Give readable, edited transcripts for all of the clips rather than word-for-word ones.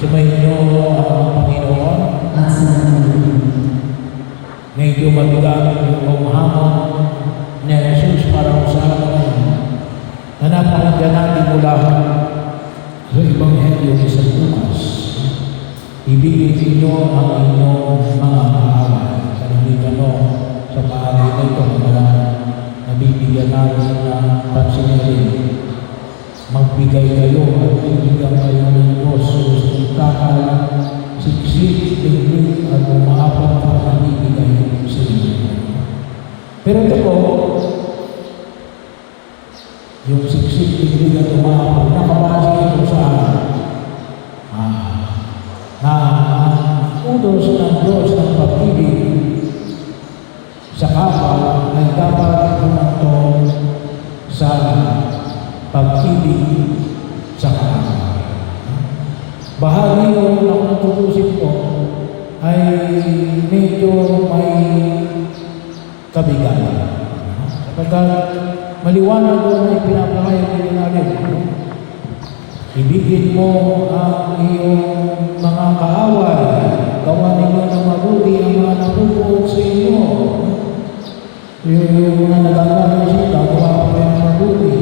Sumainyo ang Panginoon. Medyo mabigat yung hamon ni Jesus para sa amin na napakinggan natin mula sa Ebanghelyo ni San Lucas. Ibigay ninyo ang inyong mga kaaway. Kalimitan mo sa paari na ito na nabibigyan natin ng pansinilin. Magbigay kayo at bibigyan kayo ng Diyos sa kakal, siksik, tingin at umaapat para nabibigay sa inyo. Pero ito po, yung siksik, tingin at umaapat, nakabasa ito sa na utos ng Diyos ng pag-ibig sa kapwa ay dapat umantong sa pag-ibig sa kapwa. Bahagi ko na natutusin ko ay medyo may kabigat. Sapagkat maliwanag ko na ipinapahayag natin. Ibigin mo ang iyong mga kaaway, gawa ninyo ng mabuti ang mga napupuot sa inyo. Yung mga nagagawa siya, gagawa pa kayo ng mabuti.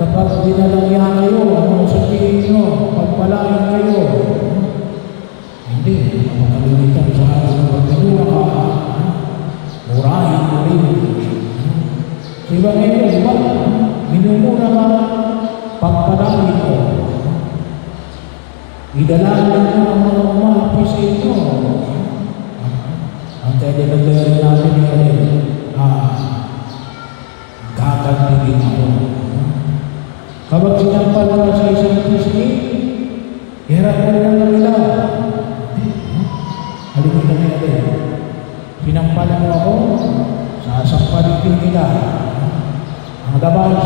Kapag dinalangya kayo, ano sabihin nyo, pagpalain kayo. Hindi, makalimitan sa araw ng pagpinura ka. Murahin mo rin. Sa iba ngayon, di ba? Minumura ka, pagpalain mo. Idalangin mo ang mga umapi sa inyo. Ang tedeleberin natin ngayon, kakagpigin ako. Kapag sinampal ka sa isang pisngi, hirap mo rin ang nila. Halimitan niya din. Sinampalan mo ako, sasampalin din kita. Ang labas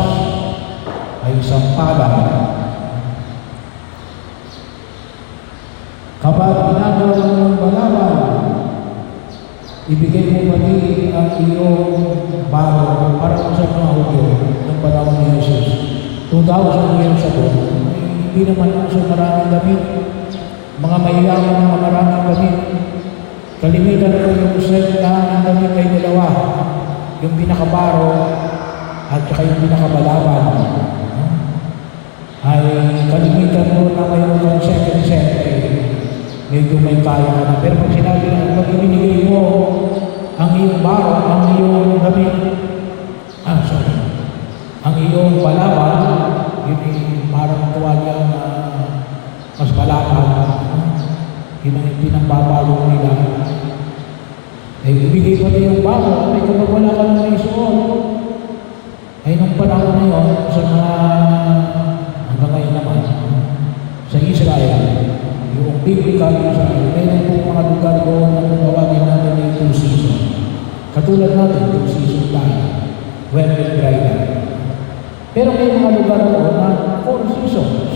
ay isang palang. Kapag ginagawa ng balawan, ibigay mo pati ang iyong bago para sa mga hudyo ng panahon ni Jesus. 2,000 years ago, hindi naman uso maraming damit. Mga mayayaman na maraming damit. Kalimitan ko yung set na damit ay dalawa. Yung pinakabaro at saka yung pinakabalawan. Ay kalimitan mo na mayroon kang second set. Medyo may kaya ka na. Pero pag sinabi na pag ibinigay mo ang iyong baro, ang iyong damit, ang iyong balawan, yun yung parang tuwalya na mas malapad. Yun ang pinambabalo nila. Ibigay pa niyo yung baro, at kapag wala ka nang isuot, ay nung panahon na yun, sa mga hanggang ngayon naman, sa Israel, yung biblical Israel, mayroon pong mga lugar doon na tawagin natin yung 2 seasons. Katulad natin, 2 seasons tayo, wet and dry na. Pero may mga lugar doon na 4 seasons.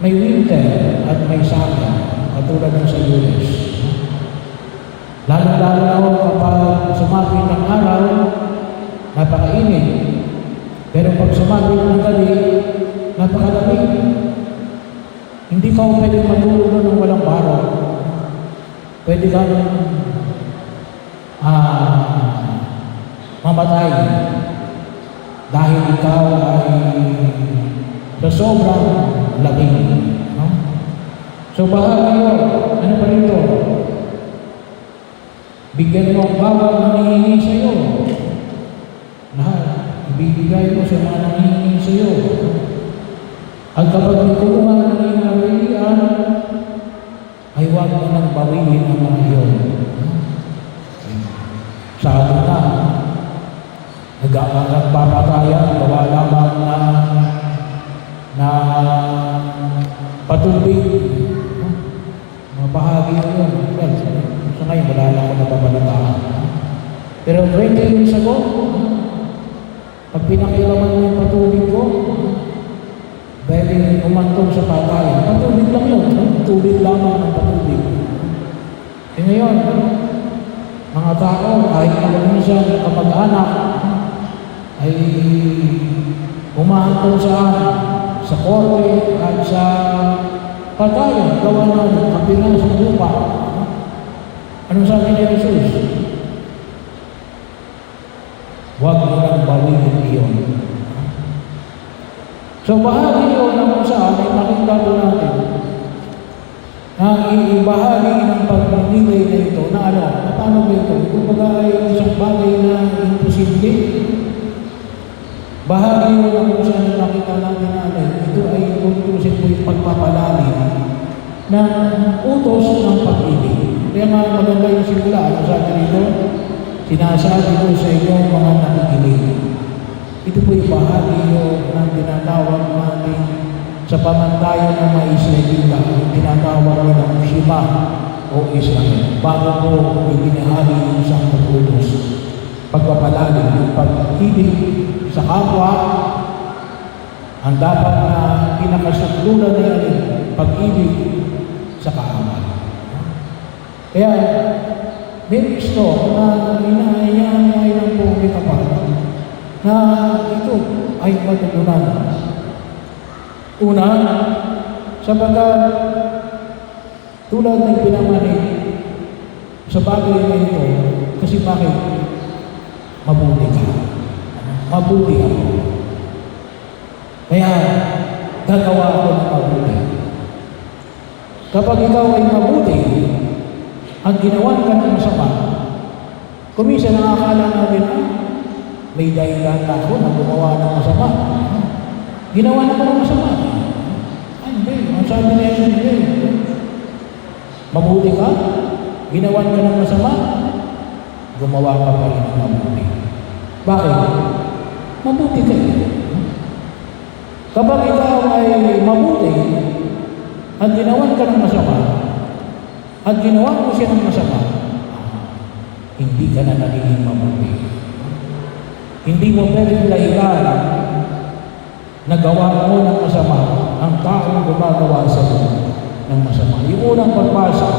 May winter at may summer, katulad ng sa US. Lalo-lalo na kapag sumapit ng araw, napakainit. Pero pag sumapit ng gabi, napakalamig. Hindi ka pwede matulog ng walang baro. Pwede kang mamatay dahil ikaw ay sa sobrang lamig. No? So bahagi mo, ano pa rito? Bigyan mo ang bawal na nangihingi sa iyo. Lahat, ibibigay mo sa mga nangihingi sa iyo. At kapag may kumuha ng inawilian, ay huwag mo nang bawiin ang mga iyon. Sa atin na, nagpapatayan, gawa lamang na patubig. Mabahagi yun. Well, sa ngayon, wala lang ako napabalitaan. Pero 20 years ago, pag pinakilaman mo yung patubig ko, pwede umantong sa patayan. Patubig lang yun. Tubig lamang ng patubig. E ngayon, mga tao, kahit na minsan kapag-anak, ay umahantong sa korte at sa patayan, gawa natin, kapilang sa lupa. Anong sabi ni Jesus? Huwag mo nang bawiin iyon. So bahagi yun na kung saan ay makita po natin na ibahagi ng pagpapilay na ito na ano, paano ba ito? Kung baga ay isang bagay na imposible, bahagi yun na kung saan nakita natin natin, ito ay tutusin po yung pagpapalalim ng utos ng pag-ibig. Kaya nga maganda yung simula, ano sabi dito? Sinasabi ko sa inyo mga nakikinig. Ito po yung bahagi yun ng tinatawag natin sa pamantayan ng mga Israelita, yung tinatawag nilang Shema o Israel. Bago po ibinahagi yung isang pag-utos, pagpapalalim, yung pag-ibig sa kapwa, ang dapat na pinakasuklunan na yan, pag-ibig sa kaaway. Kaya, may gusto na inahayaan ay ng buong kapal na ito ay matutunan. Una, sapagkat tulad ng pinamanig sa bagay na ito, kasi bakit? Mabuti ka. Mabuti ako. Kaya, gagawa ako ng mabuti. Kapag ikaw ay mabuti, ang ginawan ka ng masama, kuminsan nakakala natin, may dahilan ako na gumawa ng masama. Ginawa na ko ng masama. Hindi. Ang sabi na yun, hindi. Mabuti ka, ginawan ka ng masama, gumawa ka pa rin ng mabuti. Bakit? Mabuti ka. Kapag ikaw ay mabuti, at ginawan ka ng masama, at ginawa mo siya ng masama, hindi ka na nagiging mabuti. Hindi mo pwedeng dahilan na gawa mo ng masama ang taong gumagawa sa iyo ng masama. Yung unang pagbasa,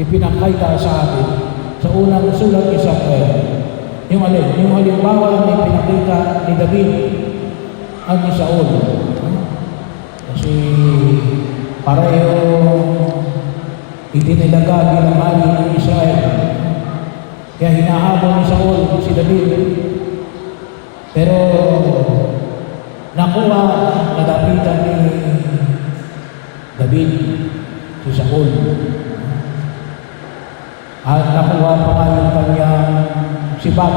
ipinakita sa atin sa unang sulat ni Samuel. Yung alin? Yung halimbawa na ipinakita ni David at ni Saul. Kasi pareho itinilaga bilang hari ng Israel. Kaya hinahabol ni Saul si David. Pero nakuha, nalapitan ni David si Saul. At nakuha pa nga yung kanyang sibak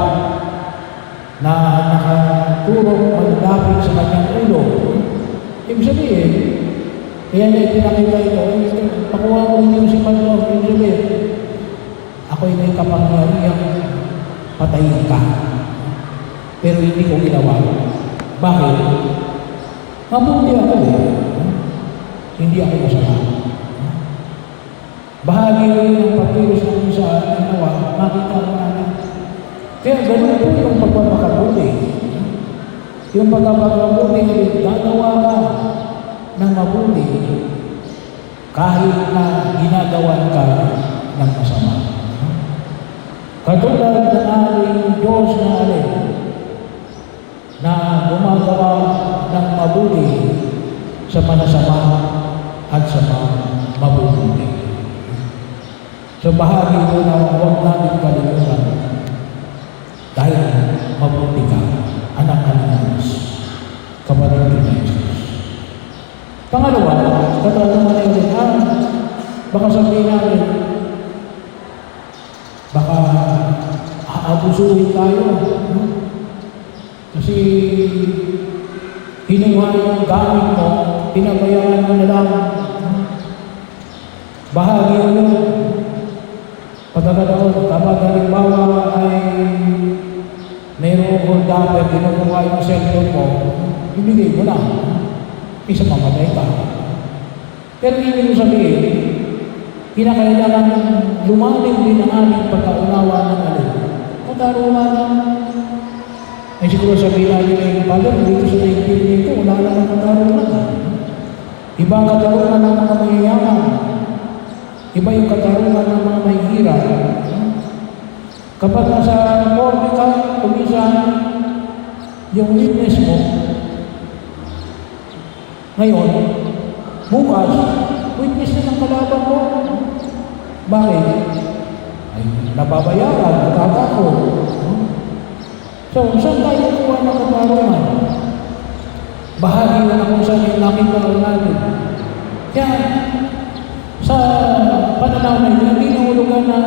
na nakaturok malapit sa kanyang ulo. Ibig sabihin, kaya niya ipinakita ito, pakuha mo rin yung sibak mo. Ibig sabihin, ako'y may kapangyarihan, patayin ka. Pero hindi ko ginawa. Bakit? Mabuti ako eh. Hindi ako masama. Bahagi rin ng pagkilos ng sa ginawa, makita mo natin. Kaya ganun po yung pagpapakabuti. Yung pagpapakabuti, gagawa ka ng mabuti kahit na ginagawan ka ng masama. Katulad ng ating Diyos na alin, na gumagawa ng mabuti sa manasama at sa mabubuti. So bahagi ko na huwag natin kalimutan dahil mabuti ka, anak ka ng Diyos, kapatid ni Jesus. Pangalawa, katanungan natin, baka sabihin natin, baka aabusuhin tayo. Kasi kinuha yung gamit mo, pinabayaan mo na lang. Bahagi yun. Pagkakataon, kapag halimbawa ay mayroong hold up at kinukuha yung cellphone mo, ibigay mo na. Isa mamatay ka. Pero hindi mo sabihin, kinakailangan lumalim din ang aming pagkaunawa ng alin. Katarungan. Ay siguro sabihin natin ay, Father, dito sa naigpili nito, wala naman katarungan. Iba ang katarungan ng mga mayayaman. Iba yung katarungan ng mga mahihirap. Kapag nasa korte ka, kumisan yung witness mo, ngayon, bukas, laban mo. Bakit? Ay, nababayaran, natatakot. So, saan tayo kuha ng katarungan? Bahagi na kung saan yung nakita natin. Kaya, sa pananaw na ito, hindi na ulugan na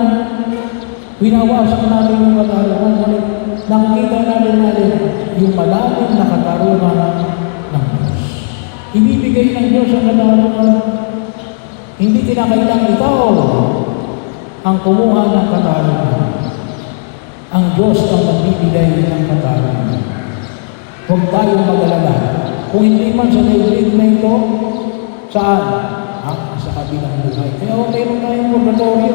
winawasan natin yung katarungan. Nakikita natin yung malalim na katarungan ng Diyos. Ibibigay ng Diyos ang katarungan. Hindi kinakailang ikaw ang kumuha ng katarungan. Ang Diyos ang magbibigay ng katarungan. Huwag tayong mag-alala. Kung hindi man sa naibig na ito, saan? Sa kabilang buhay. Kaya mayroon tayong purgatorio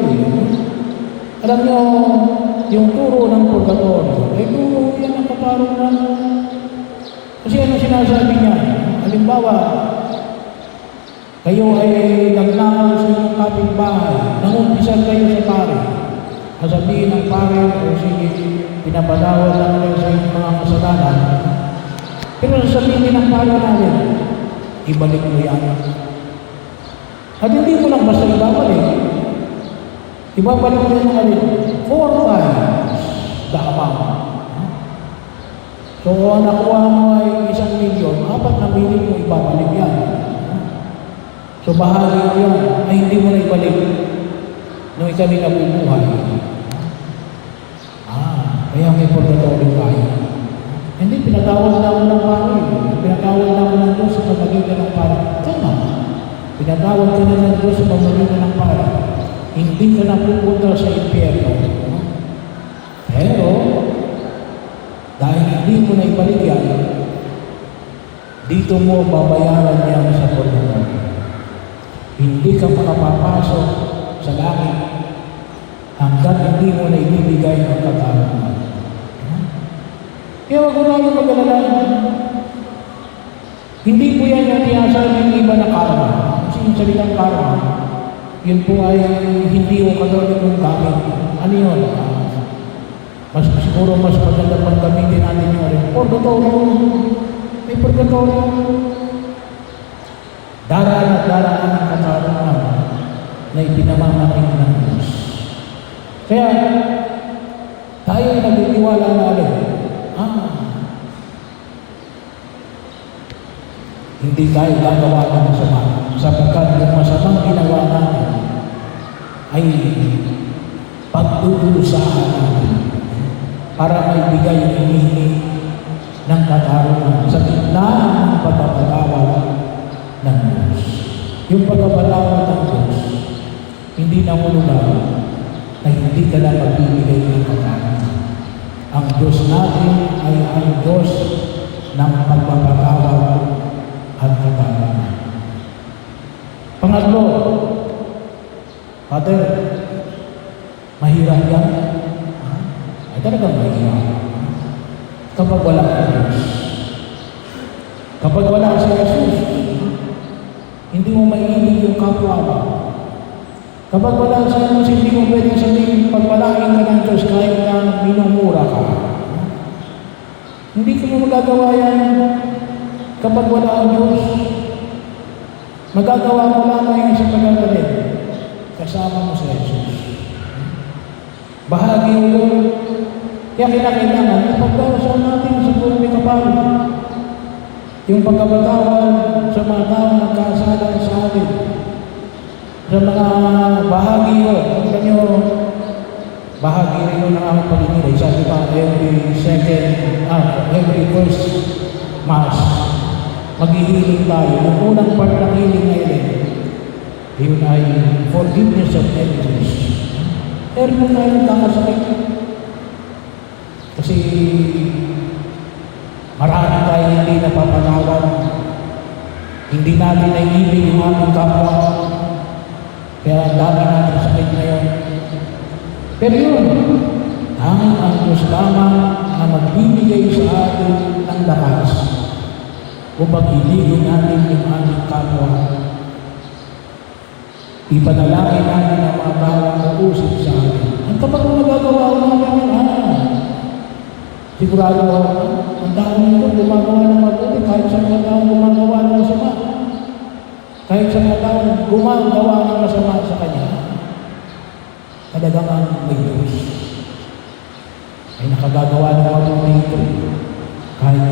Alam nyo, yung turo ng purgatorio, ay turo yan ang katarungan. Kasi ano sinasabi niya? Halimbawa, kayo ay nagnakaw sa inyong kapitbahay, nangumpisan kayo sa pare. Sasabihin ng pare, o sige, pinapatawad lang kayo sa inyong mga kasalanan. Pero sasabihin ng pare natin, ibalik mo yan. At hindi mo lang basta ibabalik. Ibabalik mo yan alin 4 times the amount. So, ang nakuha mo ay 1 milyon, 4 na milyon mo ibabalik yan. So, bahagi mo yan ay hindi mo na ibalik nung ikami nabubuhay. Kaya may purgatorio tayo. Hindi, pinatawad na ako ng pare. Pinatawad na ako ng Diyos sa pamagitan ng pare. Tama. Pinatawad ka na ng Diyos sa pamagitan ng pare. Hindi ka na pupunta sa impyerno. Pero, dahil hindi mo na ibalik yan, dito mo babayaran yan sa purgatorio. Hindi ka makapapasok sa langit hanggat hindi mo na ibibigay ang katarungan. Kaya huwag mo tayo mag-alala. Hindi po yan yung tiyasa ng iba na karma. Kasi yung salitang karma, yun po ay hindi o katolikong gamit. Ano yun? Siguro mas maganda pang gamitin natin yun rin. Purgatorio. May purgatorio. Daraan at daraan ang katarungan na ipinamamating ng Diyos. Kaya, tayo ay nagtitiwala natin. Hindi tayo gagawa ng masama sapagkat yung masamang ginawa natin ay pagdudusahan natin para maibigay yung hinihingi ng katarungan sa gitna ng pagpapatawad ng Diyos. Yung pagpapatawad ng Diyos, hindi na ulugan na hindi ka na magbibigay ng katarungan. Ang Diyos natin ay ang Diyos ng pagpapatawad at katarungan. Pangatlo, Father, mahirap yan? Ay talagang mahirap. Kapag wala ang Diyos. Kapag wala si Jesus, hindi mo maiibig yung kapwa mo. Kapag wala si Jesus, hindi mo pwede sabihin pagpalain ka ng Diyos kahit na minumura ka. Hindi ko magagawa yan. Kapag wala ang Diyos, magagawa mo lamang sa pagkagalit kasama mo sa Jesus. Bahagi mo. Kaya kinakailangan ipagdarasal natin sa buong may kapal. Yung pagkabatawad sa mga taong nagkasala sa atin. Sa mga bahagi mo. Alam nyo, bahagi rin ng aming pag-inilay. Sabi pa, every first Mass, maghihiling tayo. Ang unang part ng healing ngayon, yun ay forgiveness of enemies. Pero kung tayo kakasakit, kasi marami tayo hindi napapatawad, hindi natin naiibig yung aming kapwa, kaya dami natin sakit ngayon. Pero yun, ang Diyos lamang na magbibigay sa atin ng lakas upang iligin natin yung aming kapwa. Ipanalangin natin ang mga tawang mag-usip sa atin. Ang kapag nagagawa namin, sigurado ako, ang taong ito gumagawa ng mabuti kahit sa mga taong gumagawa ng masama. Kahit sa mga taong gumagawa ng masama sa Kanya, talagang ang may Diyos ay nakagagawa ng mabuti ito kahit